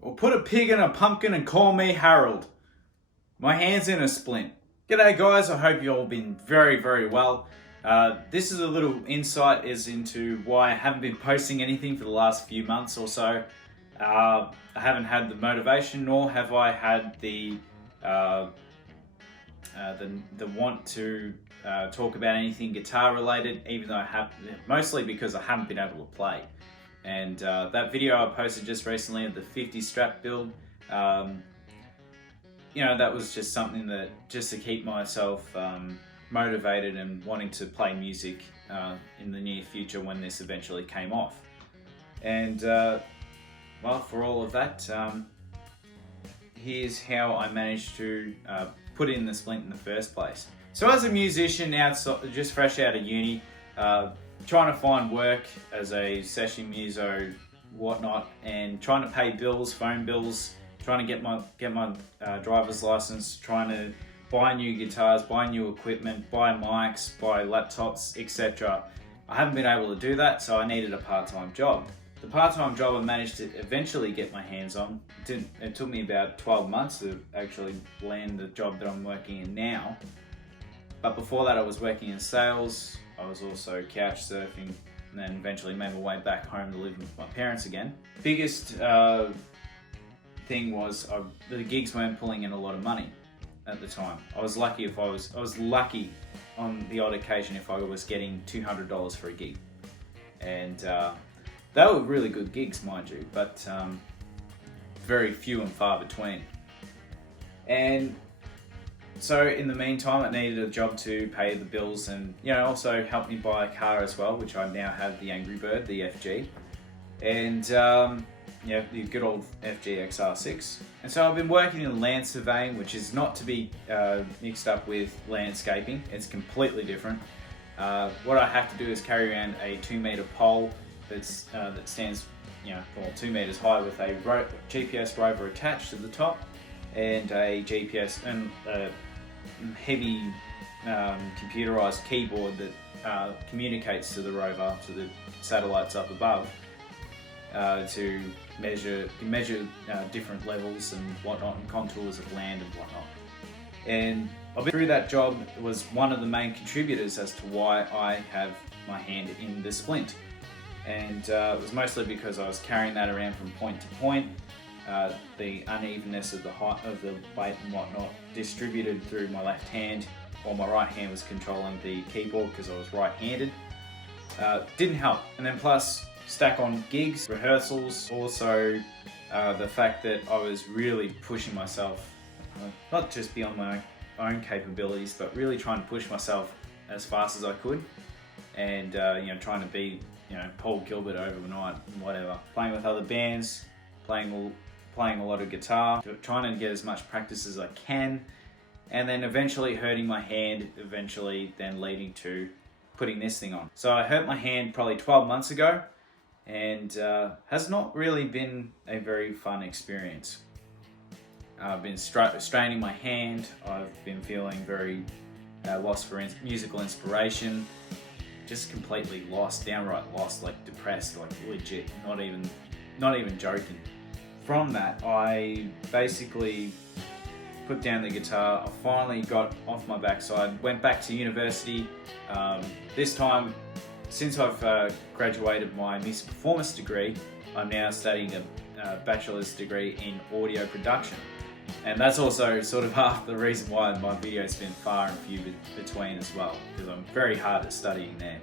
Or put a pig in a pumpkin and call me Harold. My hand's in a splint. G'day guys, I hope you all been very well. This is a little insight as into why I haven't been posting anything for the last few months or so. I haven't had the motivation, nor have I had the want to talk about anything guitar related, even though I have, mostly because I haven't been able to play. And that video I posted just recently of the 50 strap build, you know, that was just something that, just to keep myself motivated and wanting to play music in the near future when this eventually came off. And well, for all of that, here's how I managed to put in the splint in the first place. So as a musician, just fresh out of uni, trying to find work as a session muso, whatnot, and trying to pay bills, phone bills, trying to get my driver's license, trying to buy new guitars, buy new equipment, buy mics, buy laptops, etc. I haven't been able to do that, so I needed a part-time job. The part-time job I managed to eventually get my hands on. It took me about 12 months to actually land the job that I'm working in now. But before that I was working in sales. I was also couch surfing, and then eventually made my way back home to live with my parents again. Biggest thing was the gigs weren't pulling in a lot of money at the time. I was lucky on the odd occasion if I was getting $200 for a gig, and they were really good gigs, mind you, but very few and far between. And so in the meantime, I needed a job to pay the bills and, you know, also help me buy a car as well, which I now have, the Angry Bird, the FG. And yeah, the good old FG XR6. And so I've been working in land surveying, which is not to be mixed up with landscaping. It's completely different. What I have to do is carry around a 2-meter pole that stands, you know, well, 2 meters high, with a GPS rover attached to the top, and a GPS and heavy computerized keyboard that communicates to the rover, to the satellites up above, to measure different levels and whatnot, and contours of land and whatnot. And I've been through that job. It was one of the main contributors as to why I have my hand in the splint. And it was mostly because I was carrying that around from point to point. The unevenness of the height of the weight and whatnot distributed through my left hand, while my right hand was controlling the keyboard because I was right-handed. Didn't help. And then plus, stack on gigs, rehearsals, also the fact that I was really pushing myself, not just beyond my own capabilities, but really trying to push myself as fast as I could, and you know, trying to be, you know, Paul Gilbert overnight and whatever. Playing with other bands, playing a lot of guitar, trying to get as much practice as I can, and then eventually hurting my hand, eventually then leading to putting this thing on. So I hurt my hand probably 12 months ago, and has not really been a very fun experience. I've been straining my hand. I've been feeling very lost for musical inspiration, just completely lost, downright lost, like depressed, like legit, not even joking. From that, I basically put down the guitar. I finally got off my backside, went back to university. This time, since I've graduated my music performance degree, I'm now studying a bachelor's degree in audio production. And that's also sort of half the reason why my videos been far and few between as well, because I'm very hard at studying there.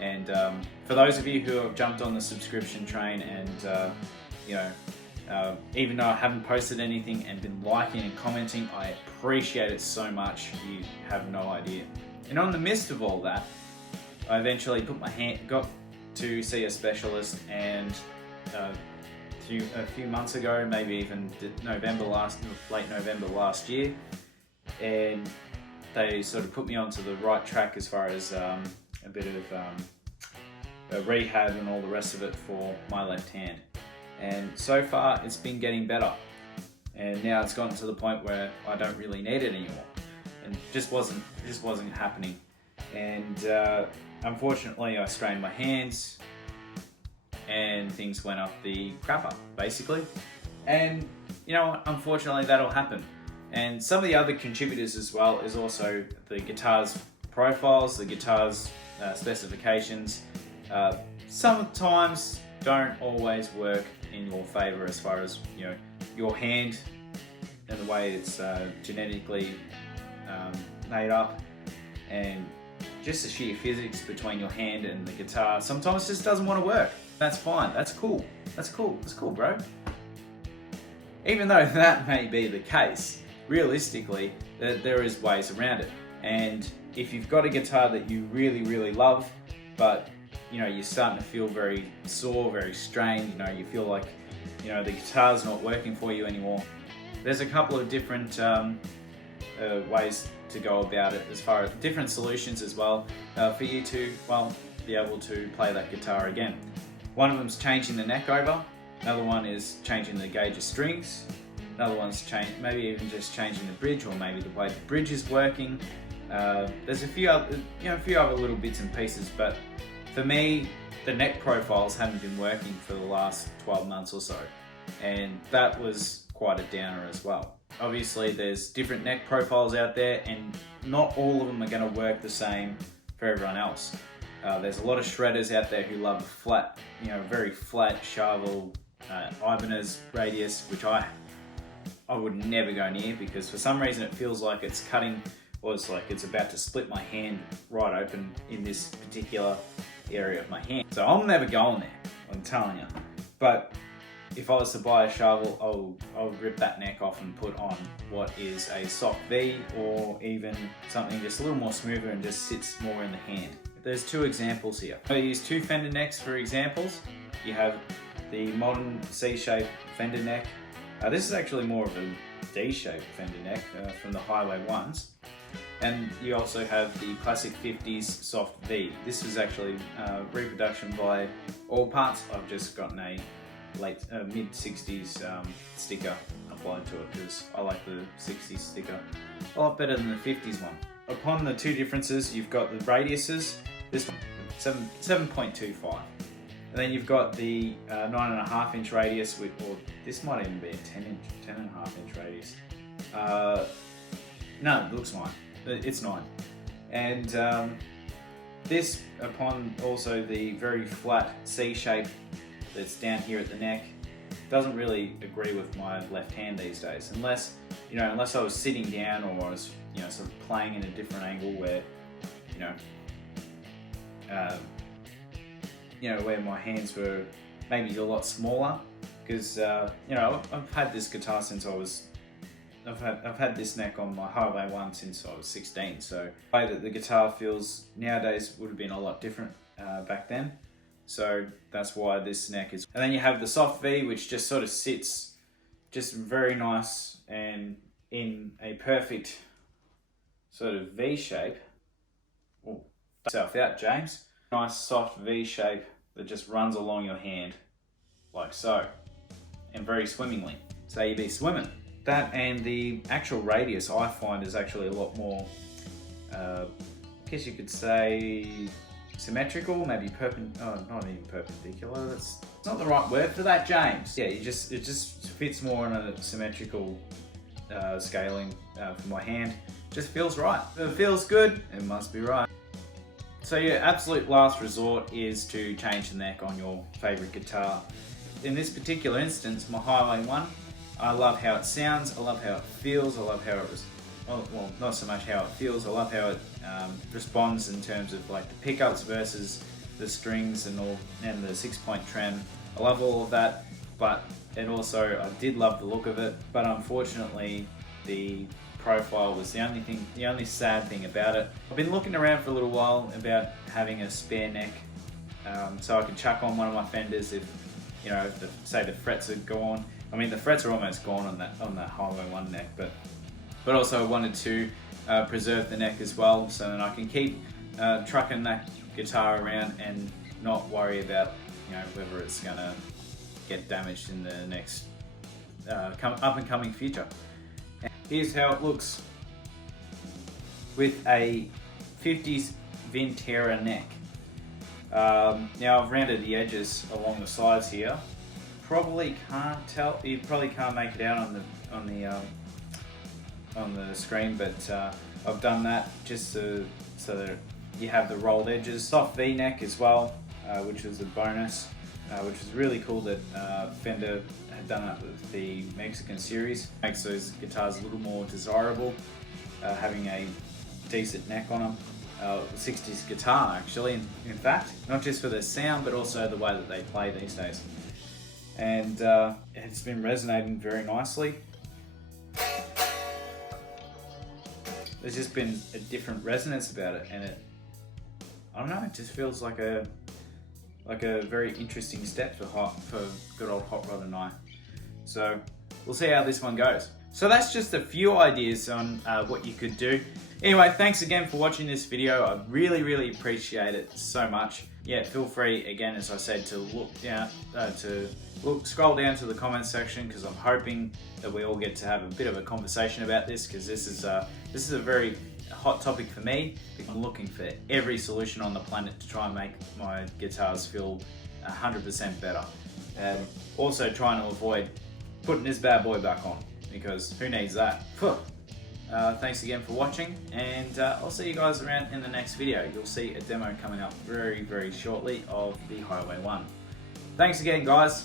And for those of you who have jumped on the subscription train and you know, even though I haven't posted anything and been liking and commenting, I appreciate it so much. You have no idea. And on the midst of all that, I eventually got to see a specialist, and a few months ago, maybe even late November last year, and they sort of put me onto the right track as far as a bit of rehab and all the rest of it for my left hand. And so far it's been getting better, and now it's gotten to the point where I don't really need it anymore, and just wasn't happening. And unfortunately I strained my hands and things went up the crapper, basically. And you know what, unfortunately that'll happen. And some of the other contributors as well is also the guitar's profiles, the guitar's specifications. Sometimes don't always work in your favor as far as, you know, your hand and the way it's genetically made up, and just the sheer physics between your hand and the guitar sometimes just doesn't want to work. That's fine, that's cool, that's cool, that's cool, bro. Even though that may be the case, realistically, there is ways around it. And if you've got a guitar that you really, really love, but you know, you're starting to feel very sore, very strained, you know, you feel like, you know, the guitar's not working for you anymore, there's a couple of different ways to go about it, as far as different solutions as well, for you to, well, be able to play that guitar again. One of them's changing the neck over, another one is changing the gauge of strings, another one's maybe even just changing the bridge, or maybe the way the bridge is working. There's a few other, a few other little bits and pieces, but for me, the neck profiles haven't been working for the last 12 months or so, and that was quite a downer as well. Obviously, there's different neck profiles out there, and not all of them are going to work the same for everyone else. There's a lot of shredders out there who love a flat, very flat Charvel Ibanez radius, which I would never go near, because for some reason it feels like it's cutting, or it's like it's about to split my hand right open in this particular area of my hand. So I'm never going there, I'm telling you. But if I was to buy a Charvel, I'll rip that neck off and put on what is a soft V, or even something just a little more smoother and just sits more in the hand. There's two examples here. I use two Fender necks for examples. You have the modern C-shaped Fender neck. This is actually more of a D-shaped Fender neck from the Highway 1s. And you also have the classic 50s soft V. This is actually reproduction by All Parts. I've just gotten a mid-60s sticker applied to it, because I like the 60s sticker a lot better than the 50s one. Upon the two differences, you've got the radiuses. This one, 7.25. And then you've got the 9.5 inch radius, or this might even be a 10.5 inch radius. No, it looks 9. It's 9. And this, upon also the very flat C shape that's down here at the neck, doesn't really agree with my left hand these days. Unless I was sitting down, or I was sort of playing in a different angle where where my hands were maybe a lot smaller, because I've had this guitar since I've had this neck on my Highway 1 since I was 16, so the way that the guitar feels nowadays would have been a lot different back then. So that's why this neck is. And then you have the soft V, which just sort of sits just very nice and in a perfect sort of V shape. Oh, yourself out, James. Nice soft V shape that just runs along your hand like so, and very swimmingly. So you be swimming. That and the actual radius, I find, is actually a lot more, I guess you could say, symmetrical, maybe not even perpendicular. That's not the right word for that, James. Yeah, it just fits more in a symmetrical scaling for my hand. Just feels right. If it feels good, it must be right. So your absolute last resort is to change the neck on your favorite guitar. In this particular instance, my Highway 1, I love how it sounds, I love how it feels, I love how it well, not so much how it feels, I love how it responds in terms of like the pickups versus the strings and the 6-point trem. I love all of that, and also I did love the look of it, but unfortunately the profile was the only sad thing about it. I've been looking around for a little while about having a spare neck, so I could chuck on one of my Fenders if say the frets are gone. I mean, the frets are almost gone on that Highway 1 neck, but also I wanted to preserve the neck as well, so that I can keep trucking that guitar around and not worry about whether it's gonna get damaged in the next up and coming future. And here's how it looks with a 50s Vintera neck. Now I've rounded the edges along the sides here, probably can't tell. You probably can't make it out on the screen, but I've done that just so that you have the rolled edges. Soft V-neck as well, which was a bonus, which was really cool that Fender had done that with the Mexican series. Makes those guitars a little more desirable, having a decent neck on them. 60s guitar actually, in fact, not just for their sound but also the way that they play these days. And it's been resonating very nicely. There's just been a different resonance about it, and I don't know, it just feels like a very interesting step for good old Hot Rod and I. So we'll see how this one goes. So that's just a few ideas on what you could do. Anyway, thanks again for watching this video. I really appreciate it so much. Yeah, feel free again, as I said, to look down, scroll down to the comments section, because I'm hoping that we all get to have a bit of a conversation about this, because this is a very hot topic for me. I'm looking for every solution on the planet to try and make my guitars feel 100% better, and also trying to avoid putting this bad boy back on, because who needs that? Thanks again for watching, and I'll see you guys around in the next video. You'll see a demo coming up very shortly of the Highway 1. Thanks again, guys.